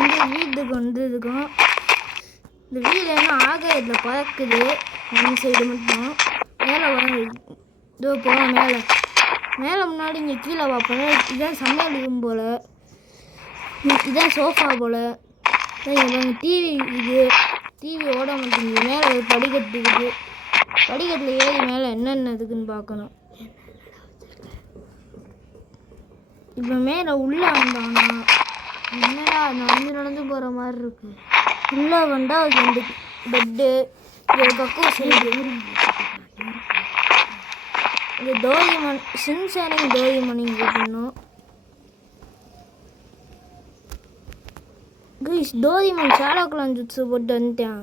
வந்து வீட்டுக்கு வந்துருக்கோம். இந்த வீடு என்ன ஆகாயத்தில் பறக்குது. ஒன் சைடு மட்டும் மேலே வர இதோ போகிறோம். மேலே முன்னாடி இங்கே கீழே பார்ப்போம். இதான் சமையல் ரூம் போல், இதான் சோஃபா போல். டிவி இது, டிவி ஓட மாட்டேங்குது. மேலே படிக்கட்டு இருக்குது. படிக்கட்டில் ஏறி மேலே என்னென்ன இருக்குதுன்னு பார்க்கணும். இப்போ மேலே உள்ளே வந்தானா என்னடா நடந்து போகிற மாதிரி இருக்கு. உள்ளே வந்தால் அது ரெண்டு பெட்டு, ஒரு பக்கம் சைடு. இது டோரிமான், சின்சானையும் டோரிமானையும் கூப்பிடணும். கைஸ், டோரிமான் ஷாலோக்லாம் ஜுட்ஸு போட்டு வந்துட்டான்.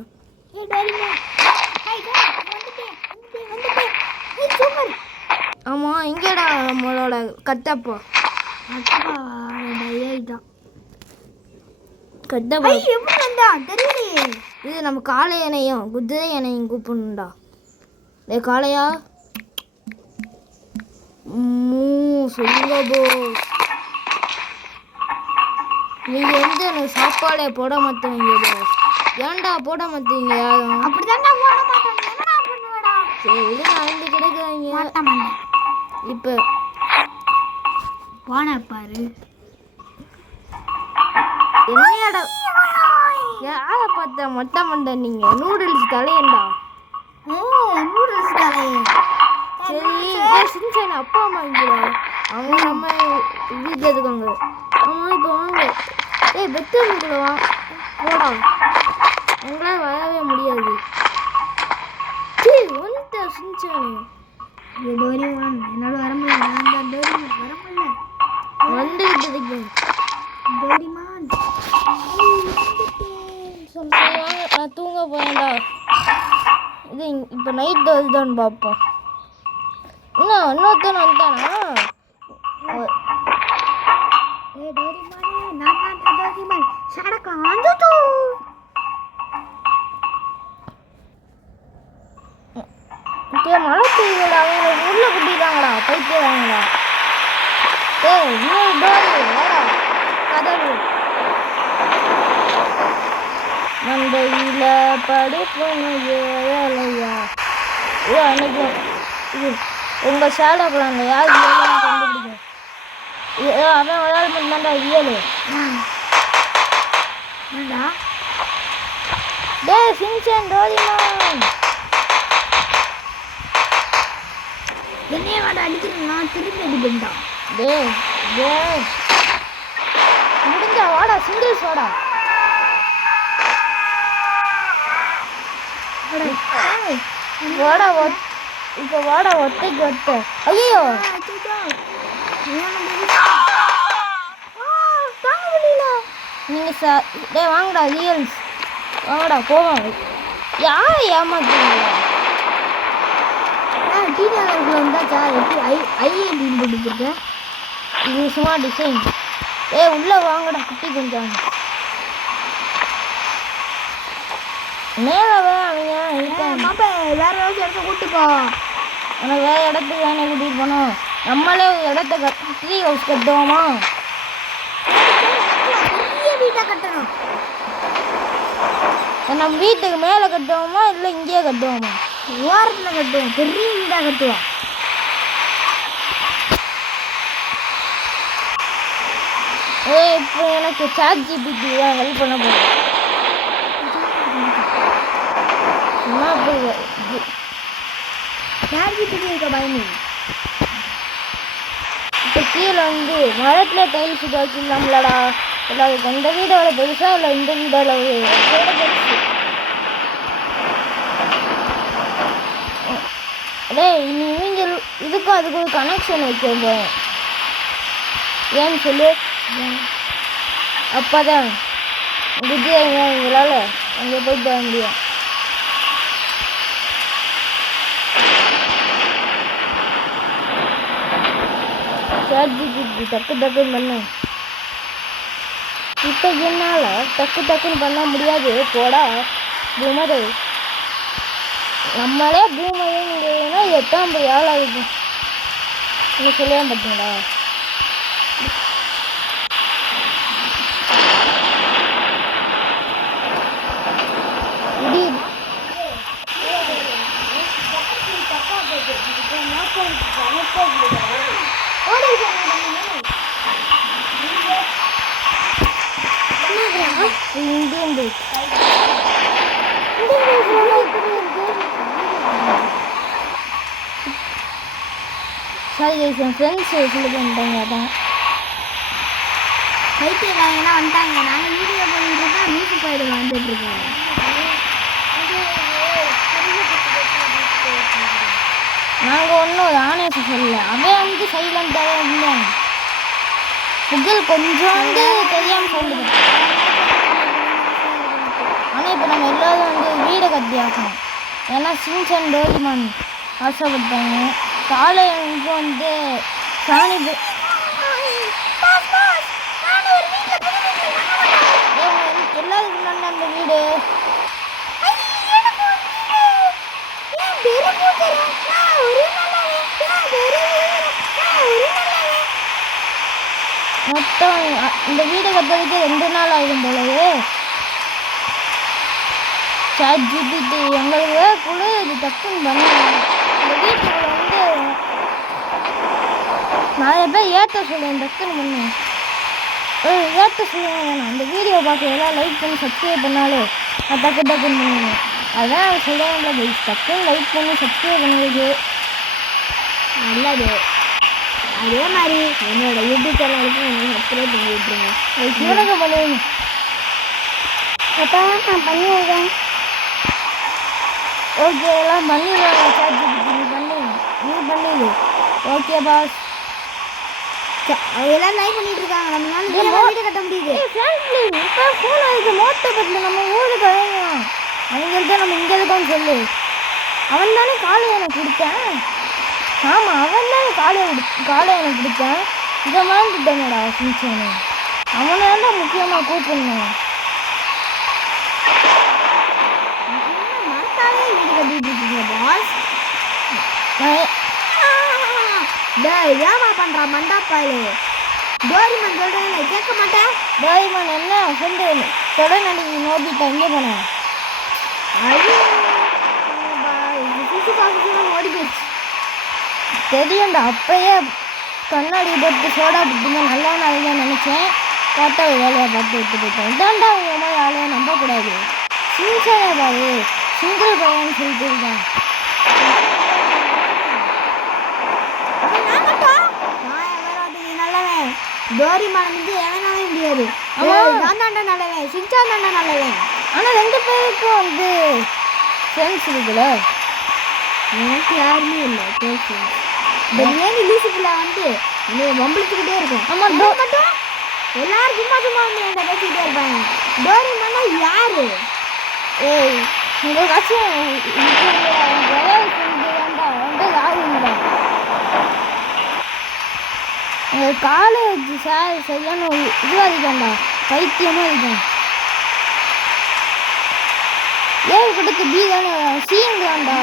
ஆமாம், இங்கேடா நம்மளோட கட்டப்பா. கட்டப்பா தெரியலையே. இது நம்ம காளை யானையும் குதிரை யானையும் கூப்பிடணும்டா. டே காளையா, சொல்லுங்க போஸ். நீங்க வந்து எனக்கு சாப்பாடே போட மாட்டீங்க போஸ். ஏன்டா போட மாட்டீங்க யாரும்? அப்படிதான்டா போட மாட்டேன். என்னடா பண்ணுவடா? சரி இது நடந்து கிடக்குறாங்க. இப்போ போன பாரு. என்னையாடா யாரை பார்த்தா மொட்டை மண்டை? நீங்க நூடுல்ஸ் தலையண்டா. நூடுல்ஸ் தலையே. சரி, சின்சான் அப்பா அம்மா இங்கடா. அவங்க அம்மா வீட்டில் இருக்காங்க. ஆமாம், இப்போ வாங்க. பெட்ரூமுக்குள்ள வா போடா. உங்களால் வரவே முடியாது. சரி வந்துட்டா சின்சானு. டோரிமான் என்னோட வர முடியல. நான் டோரிமான் வர முடியல. வந்துக்கிட்டு இருக்கேன் டோரிமான். நான் தூங்க போறேன்டா. இது இப்போ நைட் வருதான்னு பார்ப்போம். இன்னொருத்தன் வந்துட்டானா? டோரிமானே, நான் தான் டோரிமான். ஷாடக்கா வந்துட்டோ. மழை பெய்யுதா? அவங்க உள்ள குட்டிட்டாங்கடா, பைத்தியவாங்களா. இன்னொரு டோரி வாடா, கதவு மண்டையில படிப்பொண்ணு ஏழையா. அன்னைக்கு இது உங்கள் ஷாடோக்கலாங்க யார் ஏழைன்னு கண்டுபிடிக்கும். அவன் ஒரு ஆள் மட்டும் தான்டா ஏழு. ஏண்டா டே சின்சான் டோரிமான், என்னைய வாட அடிக்கிறேன். நான் திரும்பி அடிப்பேன்டா. டே முடிஞ்சா வாடா, சிங்கிள்ஸ் வாடா. வாடா இப்போ வாடா, ஒத்தைக்கு ஒத்த. ஐயோ தாங்க முடியல. நீங்கள் டே வாங்கடா ரியல்ஸ், வாங்கடா போவாங்க. யாரை ஏமாத்துறீங்களா? டிவியில் வந்தாச்சா? எப்படி ஐஏடின்னு போட்டுருக்கேன். இது சும்மா டிசைன். உள்ளே வாங்கடா குட்டி கொஞ்சம். மேலே அவங்க மாப்ப வேற ஏதாச்சும் இடத்த கூட்டுக்கோ. ஆனால் வேறு இடத்துக்கு தானே கூட்டிகிட்டு போனோம். நம்மளே ஒரு இடத்த ட்ரீ ஹவுஸ் கட்டுவோமா? பெரிய வீட்டை கட்டணும். நம்ம வீட்டுக்கு மேலே கட்டுவோமா இல்லை இங்கேயே கட்டுவோமா? ஓரத்தில் கட்டுவோம். பெரிய வீடாக கட்டுவோம். இப்போ எனக்கு ChatGPT தான் ஹெல்ப் பண்ண போகுது. சும்மா ChatGPT இருக்க பயணி. இப்போ கீழே வந்து மரத்தில் டைல்ஸ் வச்சிடலாம்லடா. இல்லை இந்த வீடோட பெருசா இல்லை இந்த வீடோட பெருசு? இனி இவங்க இதுக்கும் அதுக்கு ஒரு கனெக்ஷன் வைக்க போகிறேன். ஏன்னு சொல்லு. அப்போ தான் உங்களால் அங்கே போயிட்டு வர முடியும். ChatGPT டக்குன்னு பண்ணு. இப்போ என்னால் டக்குன்னு பண்ண முடியாது. போடா பூமரு. நம்மளே பூமருங்கிறதுனா எட்டாம் போய் எவ்வளோ ஆகுது நீங்கள் சொல்ல பார்த்தீங்களா? இங்கேருந்து சாரி கைஸ் என் ஃப்ரெண்ட்ஸ் சொல்லி பண்ணிட்டாங்க அதான் பைத்தியக்காரங்கலாம் வந்துட்டாங்க. நாங்கள் வீடியோ பண்ணிட்டு இருக்கோம். லூசு போயிடுங்க வந்துட்டு இருக்கோம். நாங்கள் ஒன்றும் யானேசி சொல்லல. அவன் வந்து சைலண்டாக இருந்தான். புகழ் கொஞ்சம் வந்து தெரியாமல் சொல்லுது. ஆனால் இப்போ நம்ம எல்லோரும் வந்து வீடை கட்டி ஆக்கணும். ஏன்னா சின்சன் டோரிமான் ஆசைப்பட்டாங்க. காலைக்கு வந்து சாணி எல்லாருக்கும் முன்னாடி அந்த வீடு மொத்தம் இந்த வீடு கட்டுறதுக்கு 2 நாள் ஆகும் போலவே. ChatGPT எங்களுக்கு கூட இது டக்குன்னு பண்ணுவாங்க. இந்த வீட்டுக்குள்ள வந்து நிறைய பேர் ஏற்ற சொல்லுவேன் டக்குன்னு பண்ணுவேன். ஏற்ற சொல்லுவேன் வேணாம். இந்த வீடியோ பார்க்க எல்லாம் லைக் பண்ணி சப்ஸ்கிரைப் பண்ணாலும் நான் டக்குன்னு பண்ணுவேன். அதான் சொல்லுவாங்கல்ல டக்குன்னு லைக் பண்ணி சப்ஸ்கிரைப் பண்ணுறது நல்லது. அதே மாதிரி என்னோட யூடியூப் சேனலுக்கும் நீங்கள் சப்ஸ்கிரைப் பண்ணி விட்டுருங்க. சிவனுக்கு பண்ணுவேன். அப்போ நான் பண்ணிடுறேன். ஓகே எல்லாம் பண்ணிடுவாங்க. ChatGPT நீ பண்ணிடு. Okay pass. எல்லாம் லைக் பண்ணிட்டு இருக்காங்க. நம்மளால வீடு கட்ட முடியுது. இப்போ ஃபோன் ஆகிடுச்சு. மோட்டை பட்டில் நம்ம ஊருக்கு அழைக்கலாம். அவங்கள்ட்ட நம்ம இங்கே இருக்கோம்னு சொல்லு. அவன் தானே காலை எனக்கு கொடுத்தேன். ஆமாம் அவன் தானே காலை எனக்கு கொடுத்தேன். இதை மறந்துட்டேனடா சின்சனு. அவனை தான் முக்கியமாக கூப்பிடணும். மறக்காவே வீடு கட்டிட்டு இருக்கீங்க பாஸ். ஏமா பண்றா மண்டாப்பாரு. டோரிமான் சொல்றேன் கேட்க மாட்டேன். டோரிமான் என்ன சொல்லு. தொடர் நடிகை நோபிட்டா எங்கே போனேன்? ஓடி போயிடுச்சு. தெரியும்டா. அப்பயே கண்ணாடி போட்டு சோடா போட்டுங்க நல்லா நல்லா நினச்சேன். பார்த்தா வேலையை பார்த்து விட்டு போயிட்டேன். இதாண்டா அவங்க மாதிரி ஆளையை நம்பக்கூடாது. சின்சனே பாரு சிங்கிள் பையன் சொல்லிட்டு இருக்கான். டோரிமான் வந்து எவனாலே முடியாது. நான் தாண்டா நல்லவன். சின்சான் தாண்டா நல்லவன். ஆனால் 2 பேருக்கும் வந்து ஃப்ரெண்ட்ஸ் இருக்குல்ல. எனக்கு யாருமே இல்லை. இந்த ஏனி லூசுக்குள்ள வந்து வம்பளுத்துக்கிட்டே இருக்கும். ஆமாம் மட்டும் எல்லாரும் சும்மா சும்மா வந்து என்கிட்ட பேசிக்கிட்டே இருப்பாங்க. டோரிமான்னா யாரு? ஏய் உங்களுக்காச்சும் ஆகும்டா. எங்கள் காலேஜ் சார் சரியான இதுவாக இருக்காண்டா. பைத்தியமாக இருக்கான். ஏழு கொடுத்து பி தானே சீங்கிறான்டா.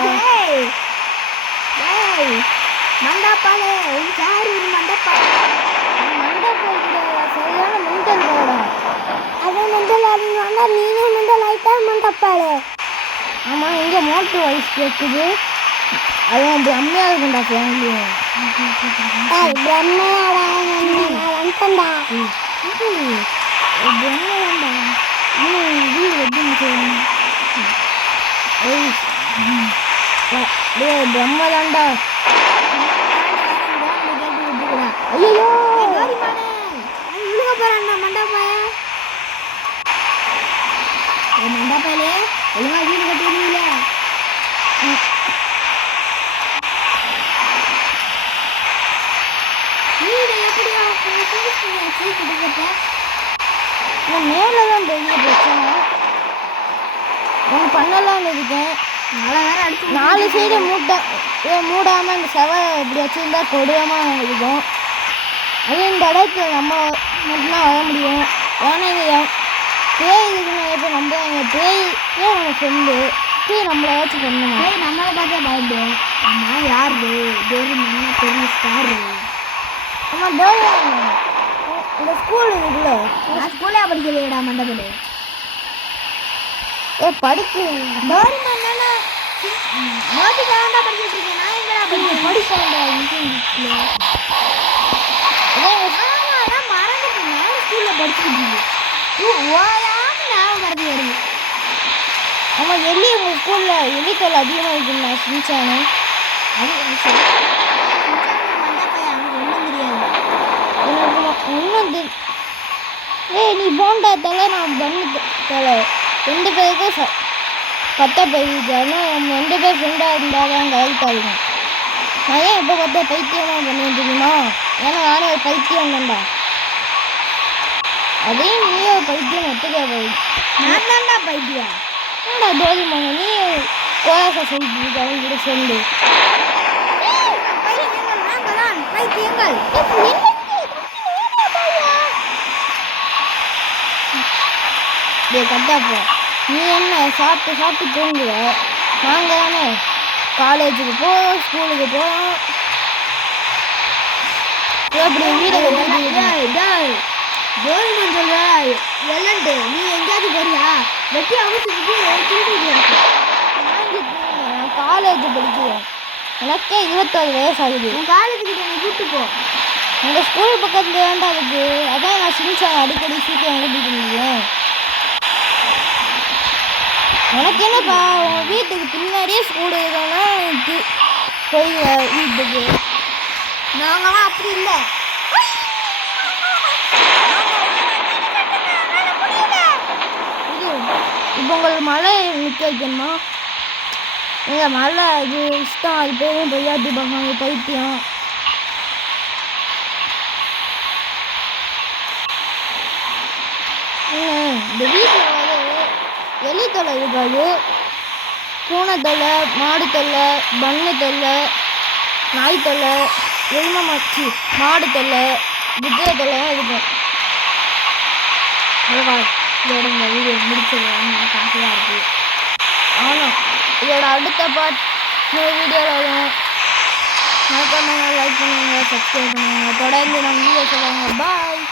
மண்டாப்பாலே யார் ஒரு மண்டப்பாலே? மண்டப்பால் சரியான மெண்டல் போடா. அதான் மெண்டல் ஆடுனா நீனே மெண்டல் ஆயிட்டா மண்டப்பாலே. ஆமாம் இங்கே மோட்டர் வாய்ஸ் கேட்குது. அது பிரம்மையாக இருக்குண்டா ஃபேமிலியும். பிரம்மையாடா வந்துட்டா. பிரம்மையாண்டா இன்னும் வீடு எப்படி செய்யணும்? பிரம்மா தான்டா. ஐயோ மண்டாப்பாலே ஒழுங்கா வீடு கட்டிடுவீங்கள. வீடு எப்படியா நான் மேலே தான் பெரிய பிரச்சனை. ஒன்று பண்ணலான்னு இருக்கேன். மழை வேற அடிச்சு 4 சைடு மூடாமல் இந்த செவை இப்படி வச்சுருந்தா கொடியமாக இருக்கும். அது இந்த இடத்துல நம்ம மட்டும்தான் வர முடியும். ஏன்னா இங்கே பேய் இருக்குன்னு எப்போ நம்புறாங்க. பேய் நம்ம ஃப்ரெண்டு பேய் நம்மளை ஏதாச்சும் பண்ணணும். நம்மளை பார்த்தா பயப்படும். அம்மா யார் டோரிமான் பெரிய ஸ்டார். ஆமாம் டோரிமான் இந்த ஸ்கூல் இருக்குல்ல. நான் ஸ்கூலே படிக்கலையடா மண்டபம். படிப்பு டோரிமான் நோட்டிக்காக தான் படிச்சுட்டு இருக்கேன். நான் எங்கடா படிப்பேன் மறந்துட்டேன். ஸ்கூல்ல படிச்சுட்டு இருக்கேன். ஞாபகப்படுத்தி வருது. ஆமாம் எலி உங்கள் ஸ்கூலில் எலி தொல்லை அதிகமாக இருக்குண்ணா சின்சானு. அது சின்சான் மண்டா பையன், அவனுக்கு ஒன்றும் தெரியாது. எனக்கு ஒன்றும் ஏய் நீ போண்டா தலை நான் பண்ணு தலை 2 பேருக்கும் பத்த போயிடுச்சு. ஆனால் நம்ம 2 பேர் ஃப்ரெண்டாக இருந்தால் தான் கரெக்டாக இருக்கும். நான் ஏன் இப்போ பார்த்தா பைத்தியமாக பண்ணேன் தெரியுமா? ஏன்னா நானே ஒரு பைத்தியம் தான்டா. அதே நீயே ஒரு பைத்தியம் ஒத்துக்க போயிடுச்சு. நான் தான்டா பைத்தியம். ஏன்டா தோதிமாங்க நீ கோலாசா சொல்லிட்டு இருக்காங்க கூட சொல்லு. பைத்தியங்கள் நாங்கள் தான் பைத்தியங்கள். கட்டாப்போ நீ என்ன சாப்பிட்டு தூங்குற? நாங்கள் தானே காலேஜுக்கு போகிறோம், ஸ்கூலுக்கு போகிறோம். எப்படி வீடு கவர்மெண்ட் சொல்ற எல்லன்ட்டு நீ எங்கேயாவது போறியா? வெட்டி அவசரத்துக்கு திருடிட்டு நான் காலேஜ் படிக்கிறேன். எனக்கே 26 வயசு ஆகுது. உன் காலேஜுக்கு நீ கூப்பிட்டு போ. உங்கள் ஸ்கூல் பக்கத்தில் வேண்டாம் அதுக்கு. அதான் நான் சின்சான் அடிக்கடி சீக்கிரம் கூட்டிகிட்டு இருந்தேன். உனக்கு என்னப்பா உங்கள் வீட்டுக்கு பின்னாடியே ஸ்கூல் இருக்கோன்னா போய் வீட்டுக்கு. நாங்களாம் அப்படி இல்லை. இது இப்போ உங்களுக்கு மழை நிற்க வைக்கணுமா? எங்கள் மழை இது இஷ்டம் அது பேரும் பொய்யாட்டி பார்ப்பாங்க பைத்தியம். இந்த வீட்டில் எலி தொல்லை இருக்காது. பூனை தொல்லை, மாடு தொல்லை, பண்ணு தொல்லை, நாய் தொல்லை, எருமை மாச்சி மாடு தொல்லை, குதிரை தொல்லைலாம் இருக்கும். இதோட இந்த வீடியோ முடிச்சிடலாம். எனக்கு ஆசையாக இருக்குது. ஆனால் இதோட அடுத்த பார்ட் இன்னொரு வீடியோவில் வரும். மறக்காம லைக் பண்ணுங்க, சப்ஸ்கிரைப் பண்ணுங்க. தொடர்ந்து நம்ம வீடியோ சொல்லுவாங்க. பாய்.